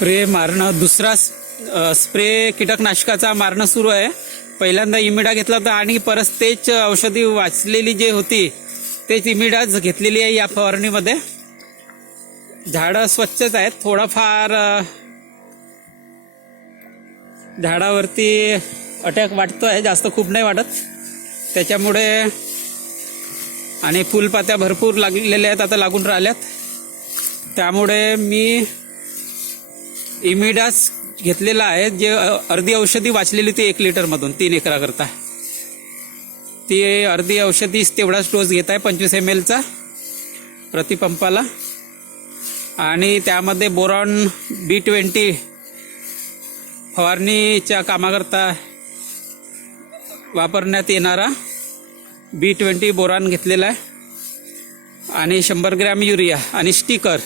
Spray मारणं, दुसरा spray कीटकनाशकाचा मारणं सुरू आहे. पहिल्यांदा इमिडा घेतला होता आणि परत तेच औषधी वाचलेली जे होती तेच इमिडाच घेतलेली आहे या फवारणीमध्ये. झाडं स्वच्छच आहेत, थोडाफार झाडावरती अटॅक वाटतोय, जास्त खूप नाही वाटत त्याच्यामुळे. आणि फुलपात्या भरपूर लागलेल्या आहेत, आता लागून राहिल्यात, त्यामुळे मी इमिडाच घेतलेला आहे. जे अर्धी औषधी वाचलेली ती 1 लिटरमधून 3 एकराकरता, ती अर्धी औषधी तेवढाच डोस घेत आहे 25 ml चा प्रतिपंपाला. आणि त्यामध्ये बोरॉन B20 फवारणीच्या कामाकरता वापरण्यात येणारा B20 बोरॉन घेतलेला आहे. आणि 100 ग्रॅम युरिया आणि स्टिकर.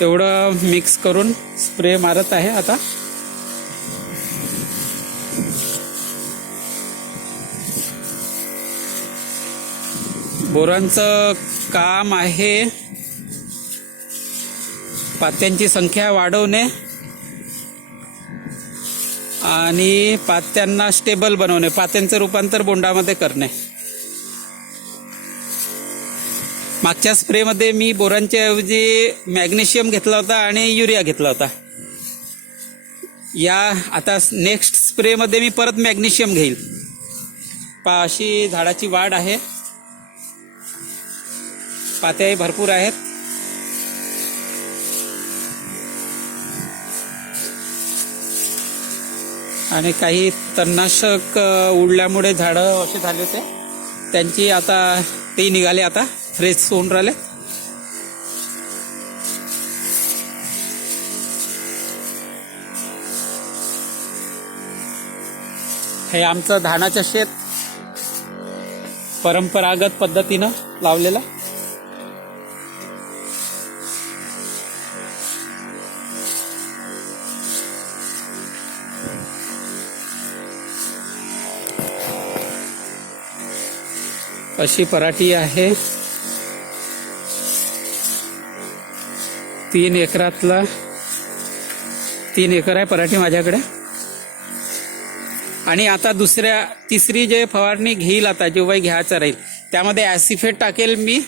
तेवढं मिक्स करून स्प्रे मारत आहे आता. बोरांचं काम आहे पात्यांची संख्या वाढवणे आणि पात्यांना स्टेबल बनवणे, पात्यांचं रूपांतर बोंडामध्ये करणे. मागच्या स्प्रेमध्ये मी बोरांच्या ऐवजी मॅग्नेशियम घेतला होता आणि युरिया घेतला होता. या आता नेक्स्ट स्प्रेमध्ये मी परत मॅग्नेशियम घेईल. अशी झाडाची वाढ आहे, पात्याही भरपूर आहेत. आणि काही तणनाशक उडल्यामुळे झाडं असे झाले होते, त्यांची आता ते निघाले, आता फ्रेश होऊन राहिले. हे आमचं धानाचं शेत परंपरागत पद्धतीनं लावलेलं. अशी पराठी आहे. 3 एकरातला 3 एकर आहे पराठी माझ्याकडे. आणि आता तिसरी जे फवारणी घेईल, आता जेव्हा घ्यायचं राहील त्यामध्ये ॲसिफेट टाकेल मी.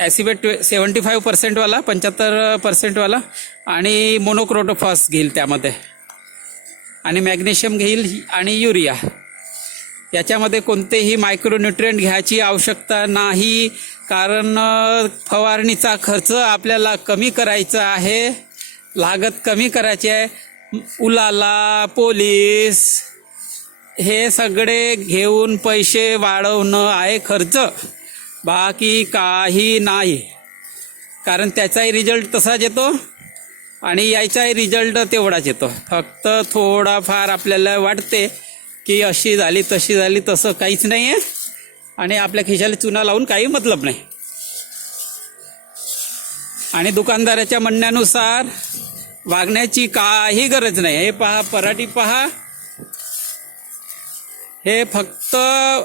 ॲसिफेट 75% वाला, 75% वाला. आणि मोनोक्रोटोफॉस घेईल त्यामध्ये. आणि मॅग्नेशियम घेईल आणि युरिया. याच्यामध्ये कोणतेही मायक्रोन्युट्रिएंट घ्यायची आवश्यकता नाही, कारण फवारणीचा खर्च आपल्याला कमी करायचा आहे, लागत कमी करायची आहे. उलाला, पोलीस हे सगळे घेऊन पैसे वाढवणं आहे खर्च, बाकी काही नाही. कारण त्याचाही रिझल्ट तसाच येतो आणि याचाही रिझल्ट तेवढाच येतो. फक्त थोडाफार आपल्याला वाटते की अशी झाली तशी झाली, तसं काहीच नाही आहे. आणि आपल्या खिशाला चुना लावून काही मतलब नाही. आणि दुकानदाराच्या म्हणण्यानुसार वागण्याची काही गरज नाही. हे पहा, पराठी पहा, हे फक्त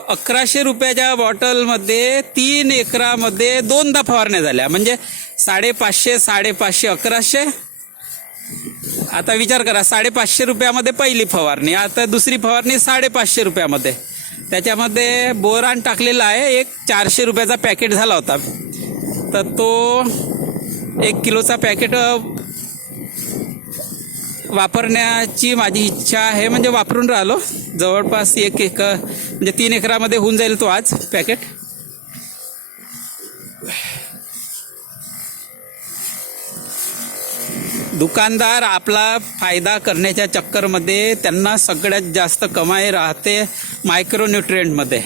1100 रुपयाच्या बॉटलमध्ये 3 एकरामध्ये 2दा फवारण्या झाल्या, म्हणजे 550, 550, 1100. आता विचार करा, 550 रुपयामध्ये पहिली फवारणी, आता दुसरी फवारणी 550 रुपयामध्ये. त्याच्यामध्ये बोरान टाकलेला आहे. एक 400 रुपयाचा पॅकेट झाला होता, तर तो 1 किलोचा पॅकेट वापरण्याची माझी इच्छा आहे. म्हणजे वापरून राहिलो, जवळपास 1 एकर म्हणजे 3 एकरामध्ये होऊन जाईल तो आज पॅकेट. दुकानदार आपला फायदा करण्याच्या चक्करमध्ये त्यांना सगळ्यात जास्त कमाई राहते मायक्रोन्युट्रिएंटमध्ये,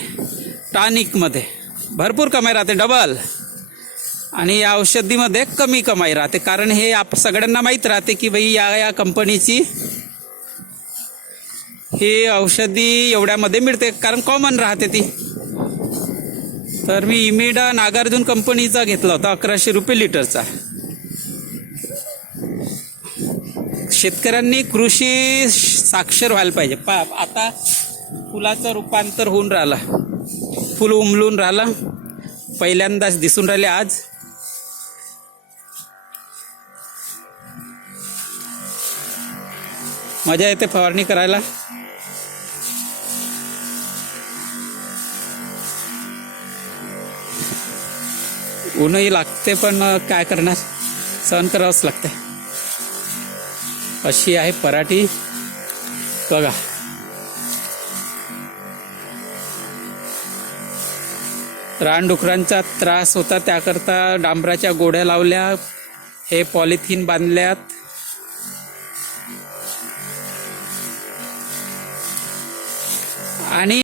टॉनिकमध्ये भरपूर कमाई राहते, डबल. आणि या औषधीमध्ये कमी कमाई राहते, कारण हे सगळ्यांना माहीत राहते की भाई या कंपनीची ही औषधी एवढ्यामध्ये मिळते, कारण कॉमन राहते ती. तर मी इमिडा नागार्जुन कंपनीचा घेतला होता, 1100 रुपये लिटरचा. शेतकऱ्यांनी कृषी साक्षर व्हायला पाहिजे. आता फुलाचं रूपांतर होऊन राहिलं, फुल उमलून राहिलं, पहिल्यांदाच दिसून राहिले आज. मजा येते फवारणी करायला. ऊनही लागते, पण काय करणार, सहन करावंच लागते. अशी आहे पराठी बघा. रानडुकरांचा त्रास होता, त्याकरता डांबराच्या गोड्या लावल्या, हे पॉलिथिन बांधल्यात. आणि